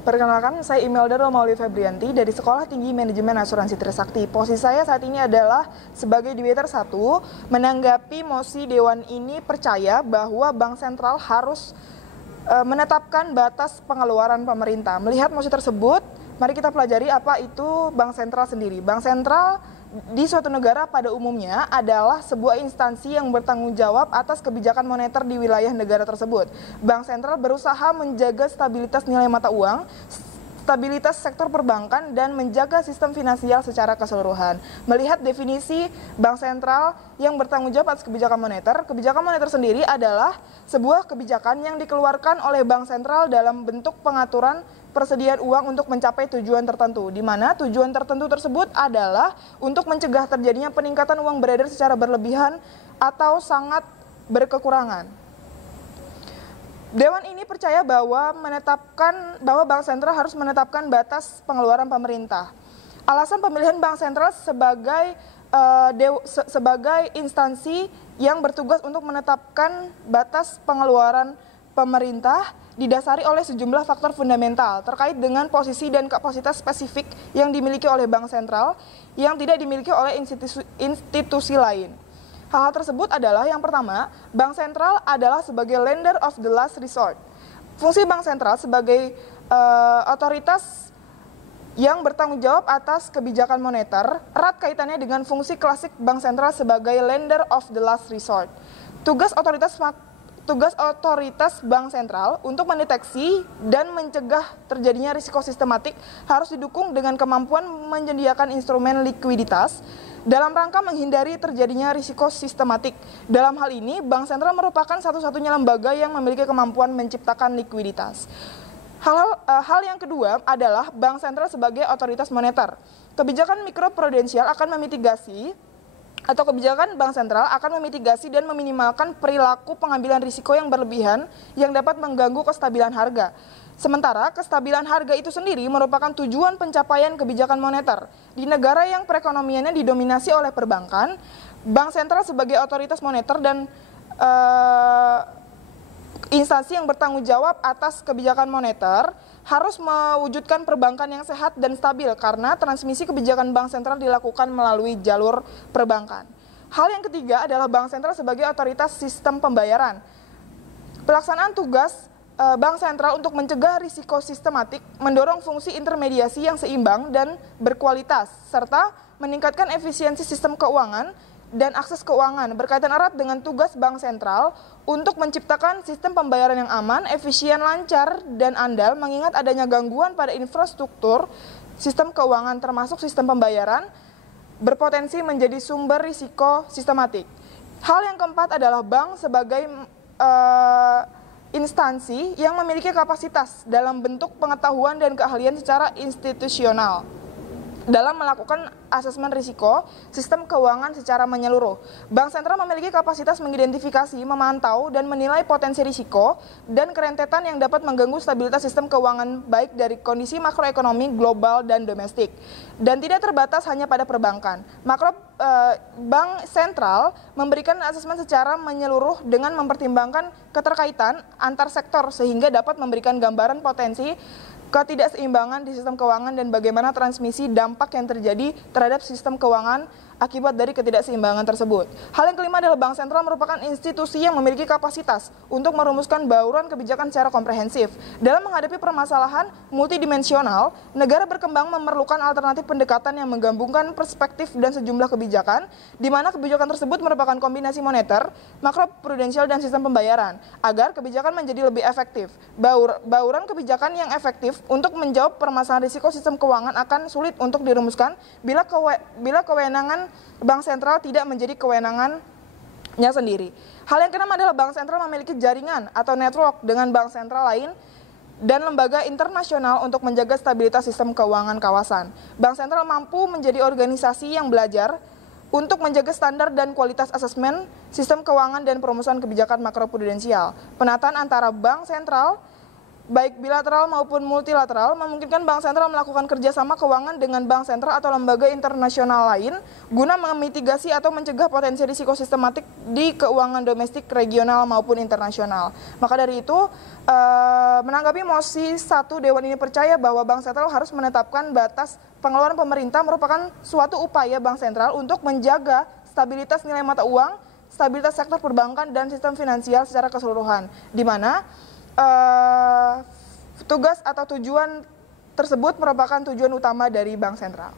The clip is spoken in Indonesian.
Perkenalkan, saya Imelda Romauli Febrianti dari Sekolah Tinggi Manajemen Asuransi Trisakti. Posisi saya saat ini adalah sebagai debater 1, menanggapi mosi Dewan ini percaya bahwa Bank Sentral harus menetapkan batas pengeluaran pemerintah. Melihat mosi tersebut, mari kita pelajari apa itu Bank Sentral sendiri. Bank Sentral di suatu negara pada umumnya adalah sebuah instansi yang bertanggung jawab atas kebijakan moneter di wilayah negara tersebut. Bank Sentral berusaha menjaga stabilitas nilai mata uang, stabilitas sektor perbankan, dan menjaga sistem finansial secara keseluruhan. Melihat definisi Bank Sentral yang bertanggung jawab atas kebijakan moneter sendiri adalah sebuah kebijakan yang dikeluarkan oleh Bank Sentral dalam bentuk pengaturan persediaan uang untuk mencapai tujuan tertentu, di mana tujuan tertentu tersebut adalah untuk mencegah terjadinya peningkatan uang beredar secara berlebihan atau sangat berkekurangan. Dewan ini percaya bahwa Bank Sentral harus menetapkan batas pengeluaran pemerintah. Alasan pemilihan Bank Sentral sebagai instansi yang bertugas untuk menetapkan batas pengeluaran pemerintah didasari oleh sejumlah faktor fundamental terkait dengan posisi dan kapasitas spesifik yang dimiliki oleh Bank Sentral yang tidak dimiliki oleh institusi lain. Hal-hal tersebut adalah yang pertama, Bank Sentral adalah sebagai lender of the last resort. Fungsi Bank Sentral sebagai otoritas yang bertanggung jawab atas kebijakan moneter erat kaitannya dengan fungsi klasik Bank Sentral sebagai lender of the last resort. Tugas otoritas Bank Sentral untuk mendeteksi dan mencegah terjadinya risiko sistematik harus didukung dengan kemampuan menyediakan instrumen likuiditas dalam rangka menghindari terjadinya risiko sistematik. Dalam hal ini, Bank Sentral merupakan satu-satunya lembaga yang memiliki kemampuan menciptakan likuiditas. Hal yang kedua adalah Bank Sentral sebagai otoritas moneter. Kebijakan mikroprudensial akan memitigasi atau kebijakan Bank Sentral akan memitigasi dan meminimalkan perilaku pengambilan risiko yang berlebihan yang dapat mengganggu kestabilan harga. Sementara kestabilan harga itu sendiri merupakan tujuan pencapaian kebijakan moneter. Di negara yang perekonomiannya didominasi oleh perbankan, Bank Sentral sebagai otoritas moneter dan instansi yang bertanggung jawab atas kebijakan moneter harus mewujudkan perbankan yang sehat dan stabil karena transmisi kebijakan Bank Sentral dilakukan melalui jalur perbankan. Hal yang ketiga adalah Bank Sentral sebagai otoritas sistem pembayaran. Pelaksanaan tugas Bank Sentral untuk mencegah risiko sistematik, mendorong fungsi intermediasi yang seimbang dan berkualitas, serta meningkatkan efisiensi sistem keuangan dan akses keuangan berkaitan erat dengan tugas Bank Sentral untuk menciptakan sistem pembayaran yang aman, efisien, lancar, dan andal mengingat adanya gangguan pada infrastruktur sistem keuangan termasuk sistem pembayaran berpotensi menjadi sumber risiko sistematik. Hal yang keempat adalah bank sebagai instansi yang memiliki kapasitas dalam bentuk pengetahuan dan keahlian secara institusional dalam melakukan asesmen risiko sistem keuangan secara menyeluruh. Bank Sentral memiliki kapasitas mengidentifikasi, memantau, dan menilai potensi risiko dan kerentetan yang dapat mengganggu stabilitas sistem keuangan baik dari kondisi makroekonomi global dan domestik. Dan tidak terbatas hanya pada perbankan. Bank Sentral memberikan asesmen secara menyeluruh dengan mempertimbangkan keterkaitan antar sektor sehingga dapat memberikan gambaran potensi ketidakseimbangan di sistem keuangan dan bagaimana transmisi dampak yang terjadi terhadap sistem keuangan akibat dari ketidakseimbangan tersebut. Hal yang kelima adalah Bank Sentral merupakan institusi yang memiliki kapasitas untuk merumuskan bauran kebijakan secara komprehensif. Dalam menghadapi permasalahan multidimensional, negara berkembang memerlukan alternatif pendekatan yang menggabungkan perspektif dan sejumlah kebijakan, di mana kebijakan tersebut merupakan kombinasi moneter, makroprudensial, dan sistem pembayaran, agar kebijakan menjadi lebih efektif. Bauran kebijakan yang efektif untuk menjawab permasalahan risiko sistem keuangan akan sulit untuk dirumuskan bila kewenangan Bank Sentral tidak menjadi kewenangannya sendiri. Hal yang keenam adalah Bank Sentral memiliki jaringan atau network dengan bank sentral lain dan lembaga internasional untuk menjaga stabilitas sistem keuangan kawasan. Bank Sentral mampu menjadi organisasi yang belajar untuk menjaga standar dan kualitas asesmen sistem keuangan dan perumusan kebijakan makroprudensial. Penataan antara Bank Sentral baik bilateral maupun multilateral, memungkinkan bank sentral melakukan kerjasama keuangan dengan bank sentral atau lembaga internasional lain guna memitigasi atau mencegah potensi risiko sistematik di keuangan domestik, regional maupun internasional. Maka dari itu, menanggapi mosi 1, Dewan ini percaya bahwa bank sentral harus menetapkan batas pengeluaran pemerintah merupakan suatu upaya bank sentral untuk menjaga stabilitas nilai mata uang, stabilitas sektor perbankan dan sistem finansial secara keseluruhan, di mana tugas atau tujuan tersebut merupakan tujuan utama dari bank sentral.